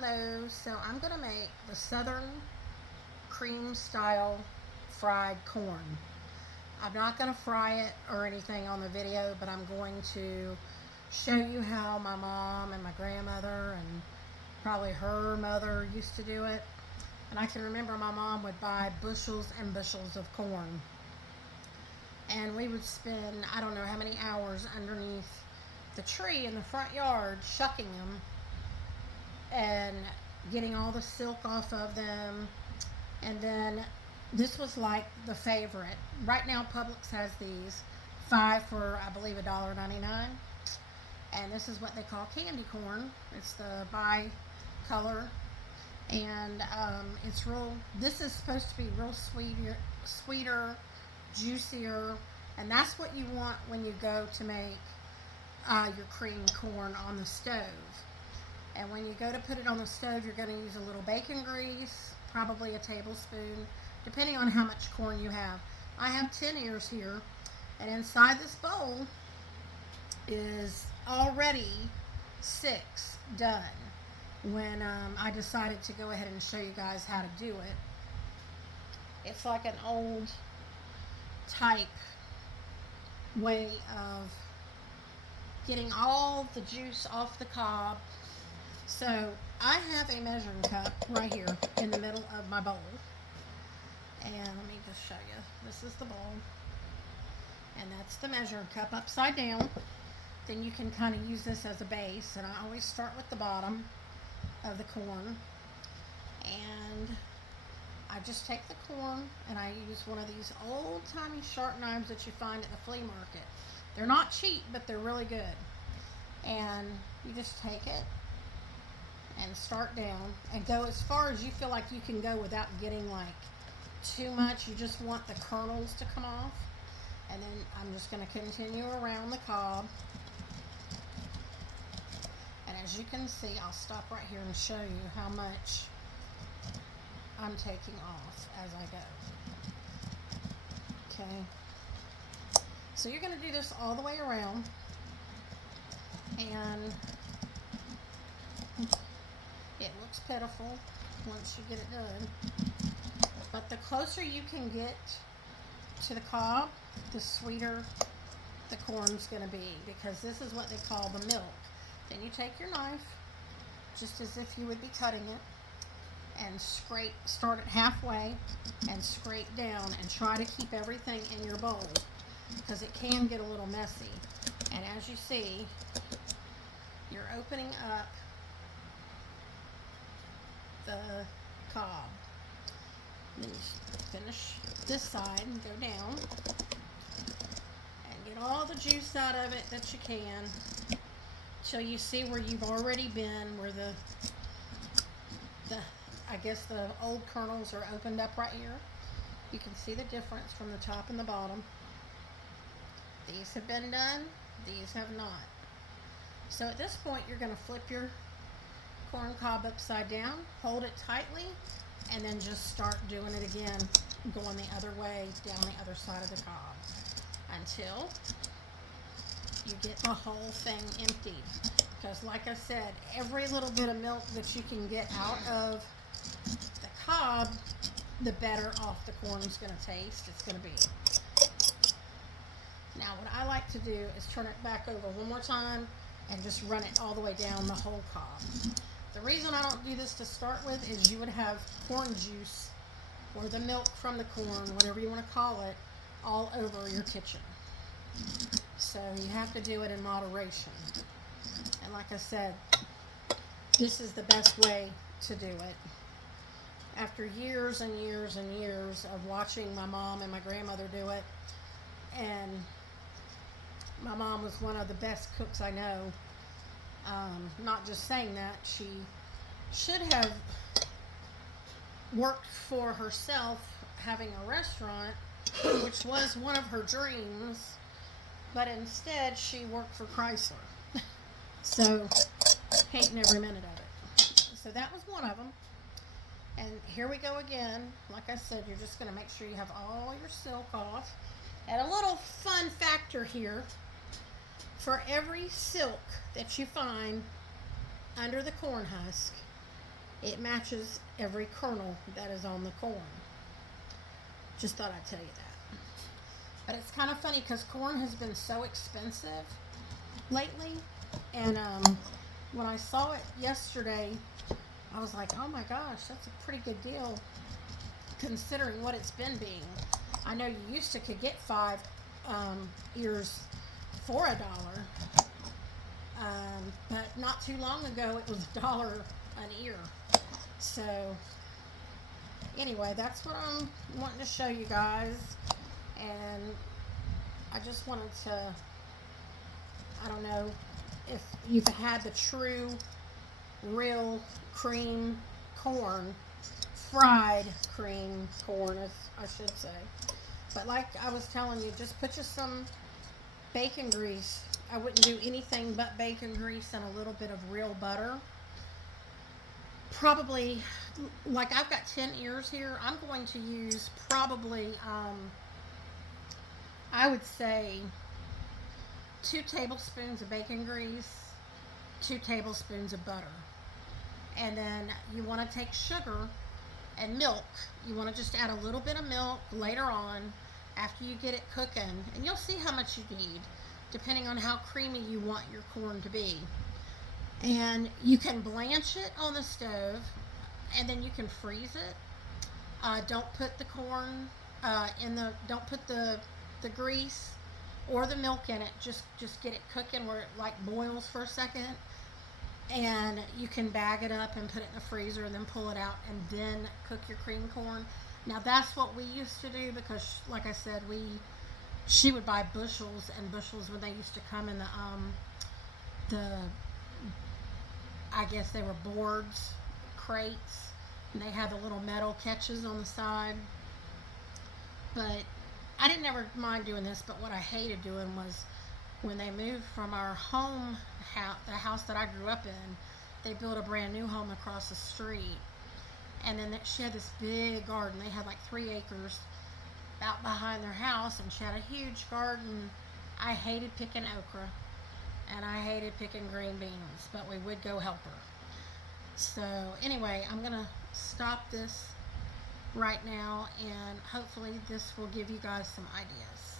one of those, so I'm going to make the Southern cream style fried corn. I'm not going to fry it or anything on the video, but I'm going to show you how my mom and my grandmother and probably her mother used to do it. And I can remember my mom would buy bushels and bushels of corn. And we would spend, I don't know how many hours underneath the tree in the front yard shucking them and getting all the silk off of them. And then this was like the favorite. Right now Publix has these 5 for I believe $1.99. And this is what they call candy corn. It's the bi-color. And it's real, this is supposed to be real sweeter, juicier, and that's what you want when you go to make your creamed corn on the stove. And when you go to put it on the stove, you're going to use a little bacon grease, probably a tablespoon, depending on how much corn you have. I have 10 ears here, and inside this bowl is already 6 done when I decided to go ahead and show you guys how to do it. It's like an old type way of getting all the juice off the cob. So I have a measuring cup right here in the middle of my bowl. And let me just show you. This is the bowl. And that's the measuring cup upside down. Then you can kind of use this as a base. And I always start with the bottom of the corn. And I just take the corn and I use one of these old timey sharp knives that you find at the flea market. They're not cheap, but they're really good. And you just take it and start down and go as far as you feel like you can go without getting like too much. You just want the kernels to come off. And then I'm just going to continue around the cob. And as you can see, I'll stop right here and show you how much I'm taking off as I go. Okay. So you're going to do this all the way around. And it looks pitiful once you get it done. But the closer you can get to the cob, the sweeter the corn's going to be, because this is what they call the milk. Then you take your knife, just as if you would be cutting it, and scrape, start it halfway and scrape down and try to keep everything in your bowl, because it can get a little messy. And as you see, you're opening up the cob. Then you finish this side and go down and get all the juice out of it that you can till you see where you've already been, where the I guess the old kernels are opened up right here. You can see the difference from the top and the bottom. These have been done, these have not. So at this point, you're going to flip your corn cob upside down, hold it tightly, and then just start doing it again, going the other way down the other side of the cob until you get the whole thing emptied. Because like I said, every little bit of milk that you can get out of the cob, the better off the corn is going to taste. It's going to be. Now what I like to do is turn it back over one more time and just run it all the way down the whole cob. The reason I don't do this to start with is you would have corn juice or the milk from the corn, whatever you want to call it, all over your kitchen. So you have to do it in moderation. And like I said, this is the best way to do it. After years and years and years of watching my mom and my grandmother do it, and my mom was one of the best cooks I know. Not just saying that, she should have worked for herself having a restaurant, which was one of her dreams, but instead she worked for Chrysler. So, hating every minute of it. So that was one of them. And here we go again. Like I said, you're just going to make sure you have all your silk off. And a little fun factor here, for every silk that you find under the corn husk, It matches every kernel that is on the corn. Just thought I'd tell you that. But it's kind of funny because corn has been so expensive lately. And when I saw it yesterday, I was like, oh my gosh, that's a pretty good deal considering what it's been being. I know you used to could get 5 ears for $1, but not too long ago it was $1 an ear. So anyway, that's what I'm wanting to show you guys, and I just wanted to, I don't know if you've had the true real cream corn, fried cream corn, as I should say. But like I was telling you, just put just some bacon grease. I wouldn't do anything but bacon grease and a little bit of real butter. Probably, like I've got 10 ears here, I'm going to use probably, I would say 2 tablespoons of bacon grease, 2 tablespoons of butter. And then you want to take sugar and milk. You want to just add a little bit of milk later on after you get it cooking, and you'll see how much you need depending on how creamy you want your corn to be. And you can blanch it on the stove, and then you can freeze it. Don't put the corn don't put the grease or the milk in it. Just get it cooking where it like boils for a second, and you can bag it up and put it in the freezer and then pull it out and then cook your cream corn. Now that's what we used to do because, like I said, she would buy bushels and bushels when they used to come in the I guess they were boards, crates, and they had the little metal catches on the side. But I didn't ever mind doing this, but what I hated doing was when they moved from our home house, the house that I grew up in, they built a brand new home across the street. And then she had this big garden. They had like 3 acres out behind their house, and she had a huge garden. I hated picking okra, and I hated picking green beans, but we would go help her. So anyway, I'm gonna stop this right now, and hopefully this will give you guys some ideas.